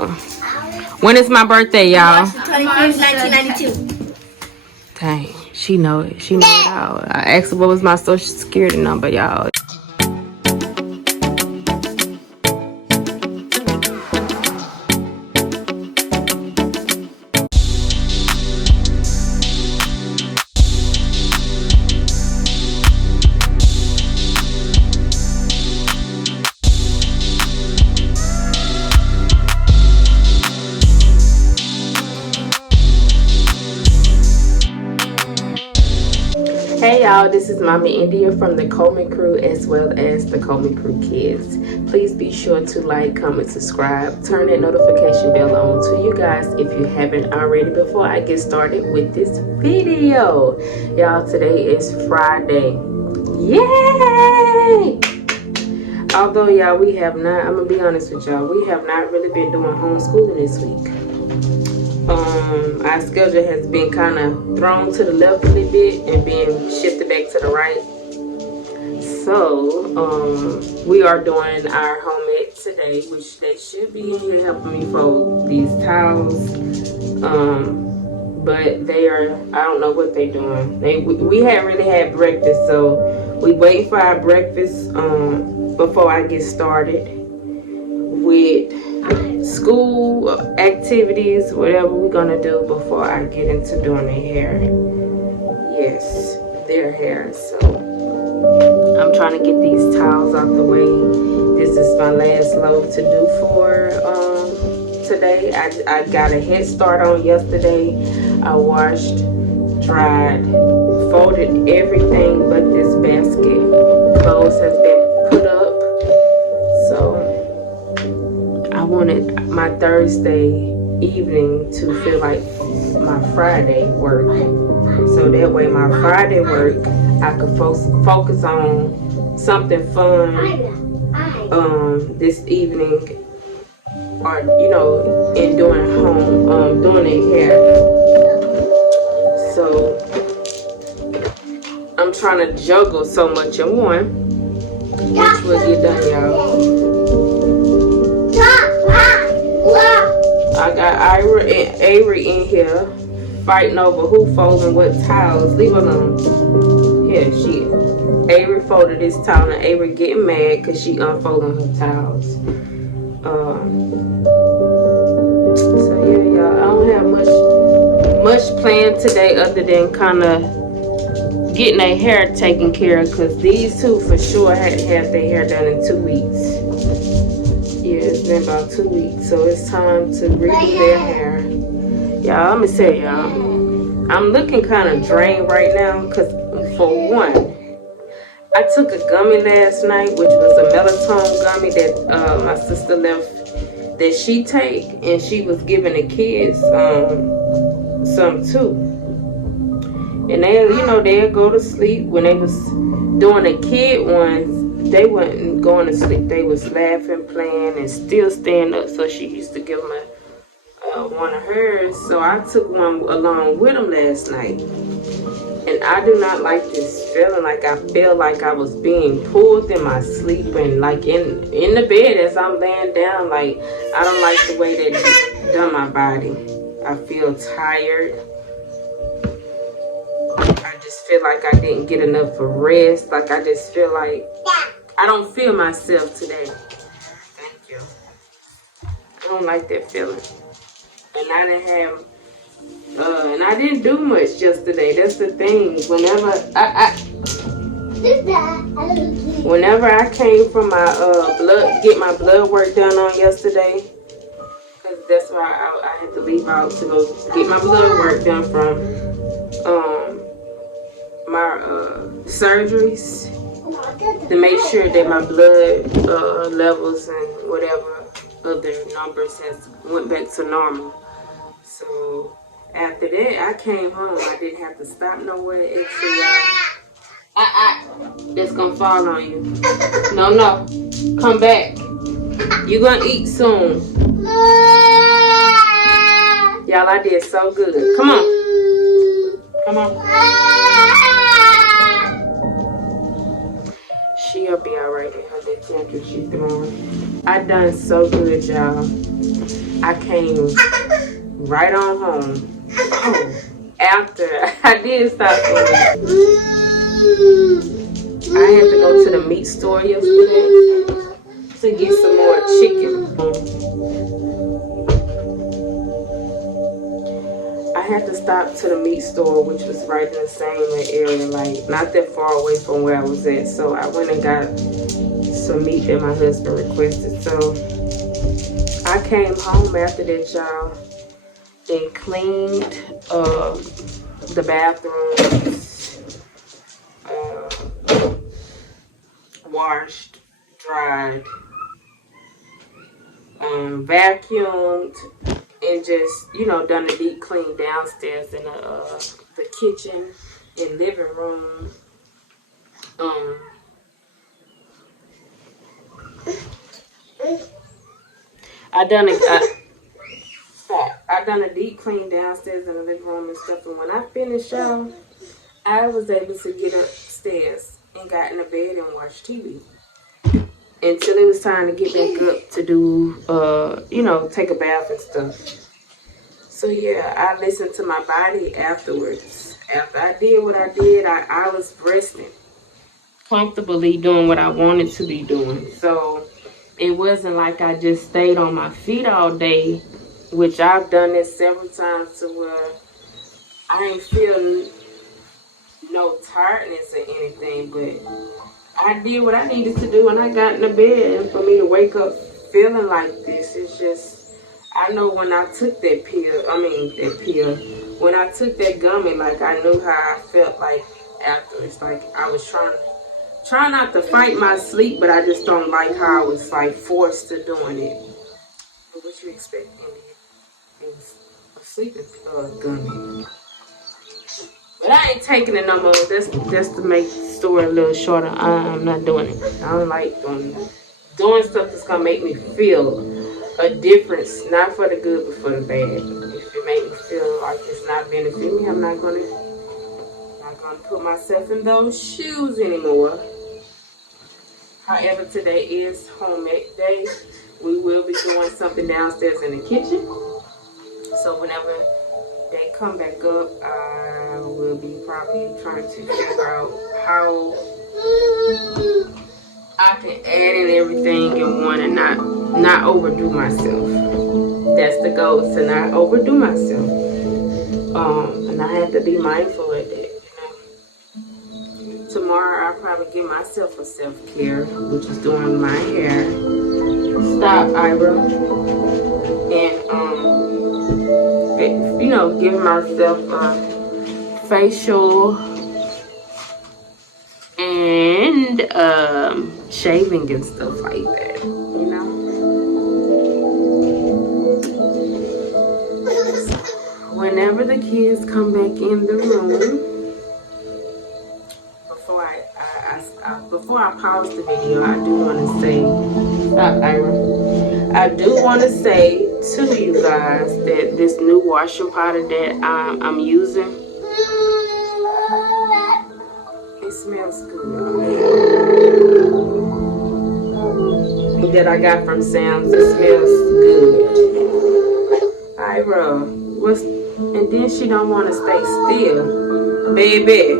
When is my birthday, y'all? 25th, 1992. Dang, she know it. She know it all. I asked her what was my social security number, y'all. Hey y'all, this is Mama India from the Coleman Crew as well as the Coleman Crew kids. Please be sure to like, comment, subscribe, turn that notification bell on to you guys if you haven't already before I get started with this video. Y'all, today is Friday. Yay! Although y'all, we have not, I'm gonna be honest with y'all, we have not really been doing homeschooling this week. Our schedule has been kind of thrown to the left a little bit and being shifted back to the right. So, we are doing our home ec today, which they should be in here helping me fold these towels. But they are, I don't know what they're doing. We haven't really had breakfast, so we waiting for our breakfast before I get started with school activities, whatever we're gonna do before I get into doing their hair. Yes, their hair. So I'm trying to get these towels out the way. This is my last load to do for today. I got a head start on yesterday. I washed, dried, folded everything but this basket. Clothes has been put up. So I wanted my Thursday evening to feel like my Friday work. So that way my Friday work, I could focus on something fun this evening, or in doing doing their hair. So I'm trying to juggle so much at one, which will get done, y'all. I got Ira and Avery in here fighting over who folding what towels. Leave her alone. Yeah, Avery folded this towel and Avery getting mad because she unfolding her towels. So yeah, y'all, I don't have much planned today other than kind of getting their hair taken care of, because these two for sure had to have their hair done in 2 weeks. Yeah, it's been about 2 weeks, so it's time to redo their hair. Y'all, I'm gonna say, y'all, I'm looking kind of drained right now because, for one, I took a gummy last night, which was a melatonin gummy that my sister left that she take, and she was giving the kids some too. And they'll go to sleep. When they was doing the kid ones, they wasn't going to sleep. They was laughing, playing, and still staying up. So she used to give them one of hers. So I took one along with them last night. And I do not like this feeling. Like I feel like I was being pulled in my sleep, and like in the bed as I'm laying down. Like, I don't like the way that it done my body. I feel tired. I just feel like I didn't get enough of rest. Like, I just feel like I don't feel myself today. Thank you. I don't like that feeling. And I didn't have, and I didn't do much yesterday. That's the thing. Whenever I came from my get my blood work done on yesterday, because that's why I had to leave out to go get my blood work done from my surgeries, to make sure that my blood levels and whatever other numbers has went back to normal. So after that, I came home. I didn't have to stop nowhere extra. That's gonna fall on you. No, come back. You gonna eat soon. Y'all, I did so good. Come on. She'll be alright in her little tantrum she's throwing. I done so good, y'all. I came right on home. Oh, after I did stop for a minute. I had to go to the meat store yesterday to get some more chicken. I had to stop to the meat store, which was right in the same area, like not that far away from where I was at. So I went and got some meat that my husband requested. So I came home after that, y'all, and cleaned the bathrooms, washed, dried, vacuumed, and just, you know, done a deep clean downstairs in the kitchen and living room. I done a deep clean downstairs in the living room and stuff. And when I finished, y'all, I was able to get upstairs and got in the bed and watch TV until it was time to get back up to do, you know, take a bath and stuff. So yeah, I listened to my body afterwards. After I did what I did, I was resting, comfortably doing what I wanted to be doing. So it wasn't like I just stayed on my feet all day, which I've done this several times to where I ain't feeling no tiredness or anything, but I did what I needed to do and I got in the bed. And for me to wake up feeling like this, it's just, I know when I took that pill, when I took that gummy, like I knew how I felt like after. It's like I was trying not to fight my sleep, but I just don't like how I was like forced to doing it. But what you expect, India? It was a sleeping gummy. But I ain't taking it no more. Just to make the story a little shorter. I'm not doing it. I don't like doing stuff that's gonna make me feel a difference, not for the good but for the bad. If it make me feel like it's not benefiting me, I'm not gonna put myself in those shoes anymore. However, today is home ec day. We will be doing something downstairs in the kitchen. So whenever they come back up, I will be probably trying to figure out how I can add in everything in one and not overdo myself. That's the goal, is to not overdo myself. And I have to be mindful of that. Tomorrow I'll probably give myself a self-care, which is doing my hair. Stop, Ira. And, you know, giving myself a facial and shaving and stuff like that, you know. Whenever the kids come back in the room, before I pause the video, I do want to say, stop, Ira. I do want to say to you guys that this new washing powder that I'm using, it smells good. That I got from Sam's, it smells good. Ira, and then she don't want to stay still. Baby,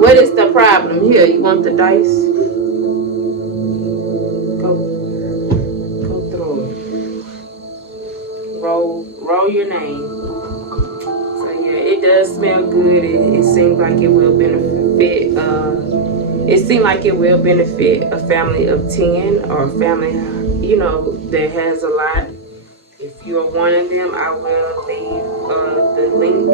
what is the problem here? You want the dice? Go through it. Roll your name. So yeah, it does smell good. It seems like it will benefit. It seems like it will benefit a family of 10 or a family, you know, that has a lot. If you are one of them, I will leave the link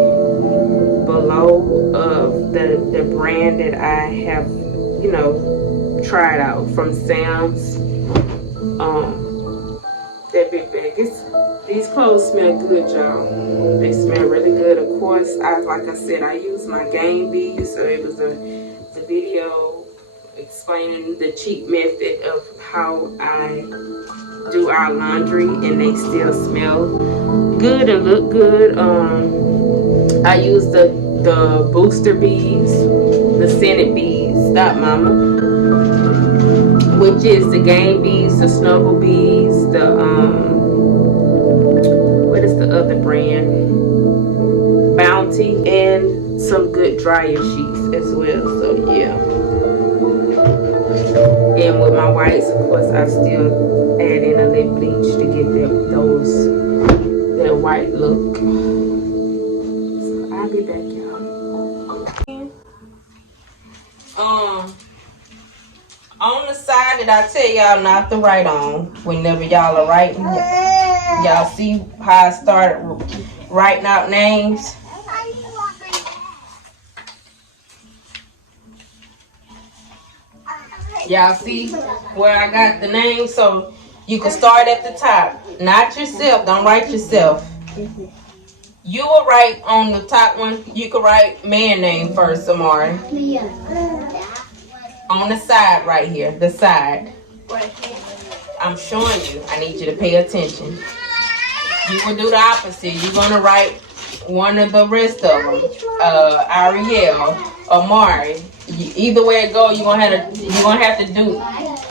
below of the brand that I have, you know, tried out from Sam's. That big bag. These clothes smell good, y'all. They smell really good. Of course, like I said, I use my game bees, so it was a video explaining the cheap method of how I do our laundry, and they still smell good and look good. I use the booster bees, the scented bees. Stop, mama. Which is the game bees, the snuggle bees, quality and some good dryer sheets as well. So yeah. And with my whites, of course, I still add in a lip bleach to get that white look. So I'll be back, y'all. On the side that I tell y'all not to write on whenever y'all are writing, y'all see how I started writing out names? Y'all see where I got the name? So you can start at the top. Not yourself. Don't write yourself. You will write on the top one. You can write man name first, Amari. On the side right here. The side. I'm showing you. I need you to pay attention. You will do the opposite. You're going to write one of the rest of them. Ariel, Amari. Either way it goes, you're gonna have to do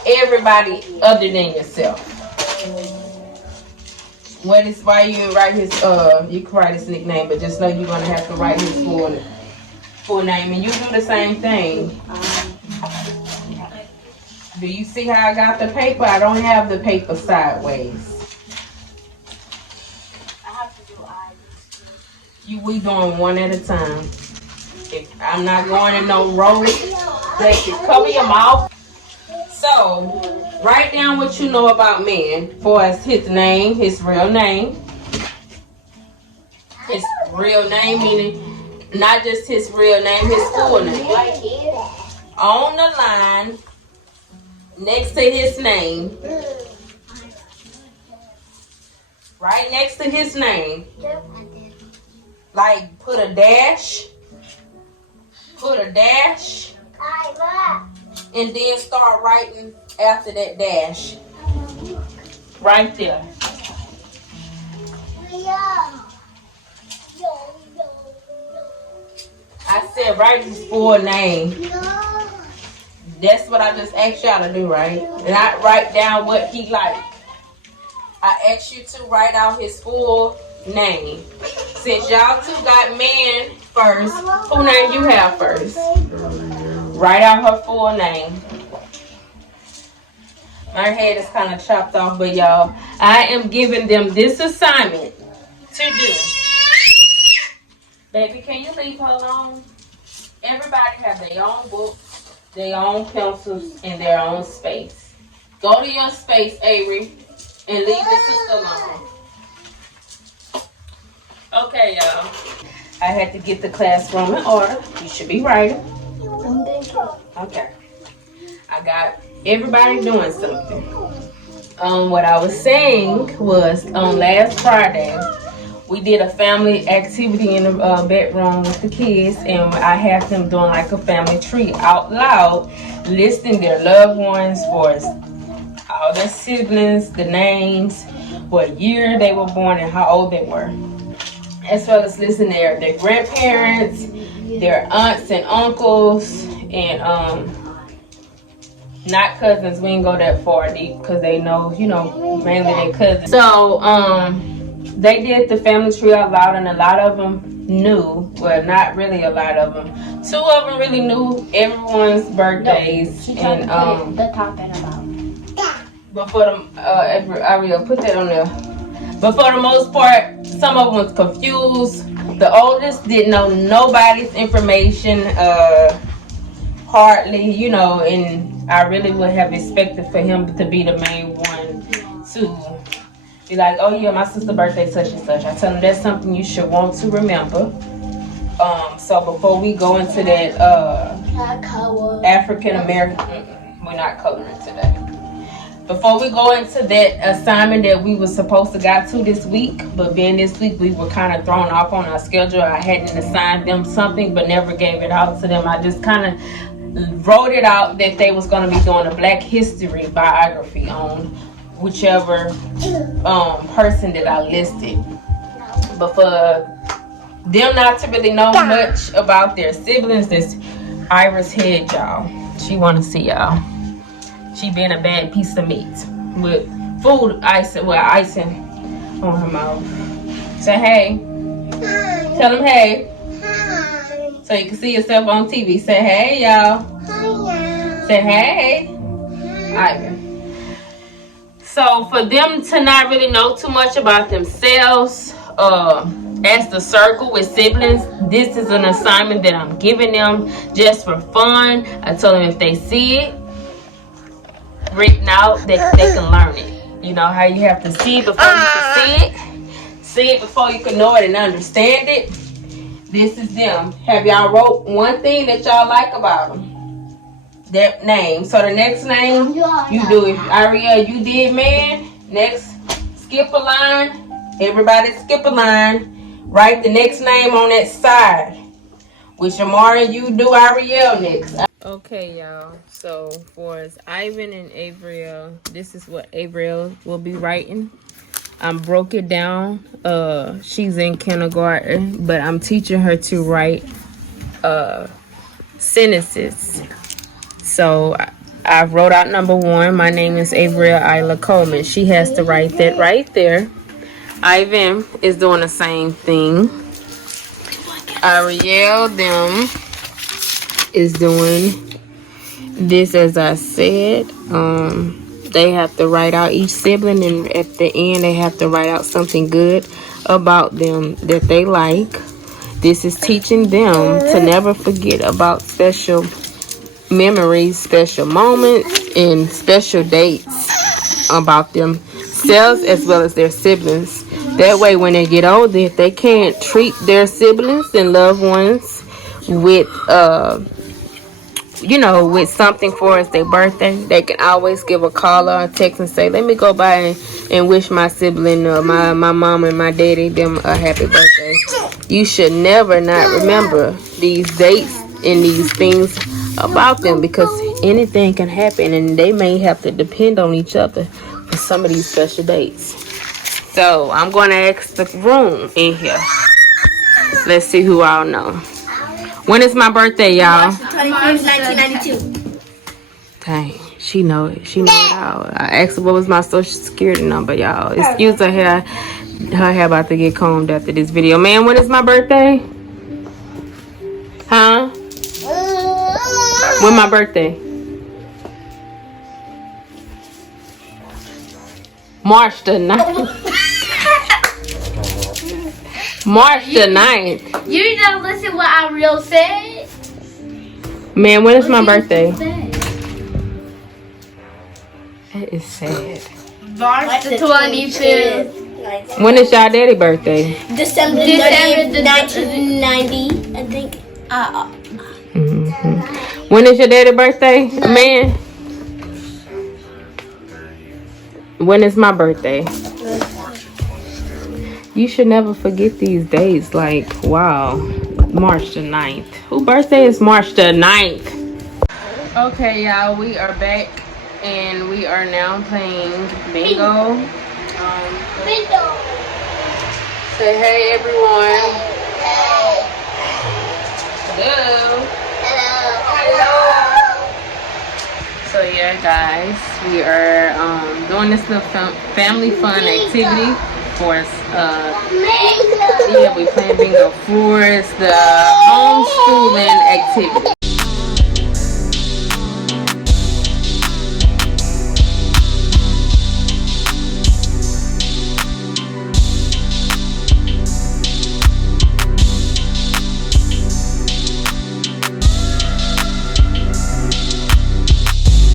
everybody other than yourself. Why you write his you can write his nickname, but just know you're gonna have to write his full name, and you do the same thing. Do you see how I got the paper? I don't have the paper sideways. I have to do eyes. We doing one at a time. I'm not going in no rows. Cover your mouth. So, write down what you know about man for us. His name, his real name. His real name, meaning not just his real name, his full name. On the line, next to his name. Right next to his name. Like, put a dash. Put a dash, and then start writing after that dash. Right there. I said write his full name. That's what I just asked y'all to do, right? Not write down what he like. I asked you to write out his full name. Since y'all two got man first, who name you have first? Write out her full name. My head is kind of chopped off, but y'all, I am giving them this assignment to do. Baby, can you leave her alone? Everybody have their own books, their own pencils, and their own space. Go to your space, Avery, and leave the sister alone. Okay, y'all. I had to get the classroom in order. You should be writing. Okay. I got everybody doing something. What I was saying was on last Friday, we did a family activity in the bedroom with the kids, and I had them doing like a family tree out loud, listing their loved ones for all their siblings, the names, what year they were born, and how old they were. As well as listing their grandparents, their aunts and uncles, and not cousins. We ain't go that far deep because they know, mainly their cousins. So they did the family tree out loud, and a lot of them knew. Well, not really a lot of them. 2 of them really knew everyone's birthdays. No, and the top and about. But for them, I will put that on there. But for the most part, some of them was confused. The oldest didn't know nobody's information, hardly, and I really would have expected for him to be the main one to be like, oh yeah, my sister's birthday such and such. I tell him that's something you should want to remember. So before we go into that African American, we're not coloring today. Before we go into that assignment that we were supposed to got to this week, but being this week we were kind of thrown off on our schedule. I hadn't assigned them something but never gave it out to them. I just kind of wrote it out that they was going to be doing a Black History biography on whichever person that I listed. But for them not to really know much about their siblings, this Iris Head, y'all. She want to see y'all. She being a bad piece of meat with food icing on her mouth. Say hey. Tell them hey. So you can see yourself on TV. Say hey, y'all. Say hey. Ivan. So for them to not really know too much about themselves, as the circle with siblings, this is an assignment that I'm giving them just for fun. I told them if they see it written out, they can learn it. You know how you have to see it before you can see it before you can know it and understand it. This is them. Have y'all wrote one thing that y'all like about them? That name. So the next name you do it. Ariel, you did man. Next, skip a line. Everybody skip a line. Write the next name on that side. With Shamara, you do Ariel next. Okay, y'all. So for Ivan and Avriel, this is what Avriel will be writing. I broke it down. She's in kindergarten, but I'm teaching her to write sentences. So I wrote out number 1. My name is Avriel Isla Coleman. She has to write that right there. Ivan is doing the same thing. Ariel them is doing this as I said. They have to write out each sibling, and at the end they have to write out something good about them that they like. This is teaching them to never forget about special memories, special moments, and special dates about themselves as well as their siblings. That way when they get older, if they can't treat their siblings and loved ones with with something for us, their birthday, they can always give a call or a text and say, let me go by and wish my sibling, my mom and my daddy, them a happy birthday. You should never not remember these dates and these things about them, because anything can happen and they may have to depend on each other for some of these special dates. So I'm going to ask the room in here. Let's see who all know. When is my birthday, y'all? March 21st, 1992. Dang, she know it. She know it all. I asked her what was my social security number, y'all. Excuse her hair. Her hair about to get combed after this video. Man, when is my birthday? Huh? When my birthday? March the 9th. March the 9th. You don't listen what I real said? Man, when is my birthday? That is sad. March the 25th. When is y'all daddy birthday? December 1990, I think. When is your daddy birthday, man? When is my birthday? You should never forget these days. Like, wow. March the 9th. Whose birthday is March the 9th? Okay, y'all. We are back. And we are now playing bingo. Bingo. Say hey, everyone. Hello. Hello. So yeah, guys, we are doing this little family fun activity for us. Yeah, we playing bingo for us. The homeschooling activity.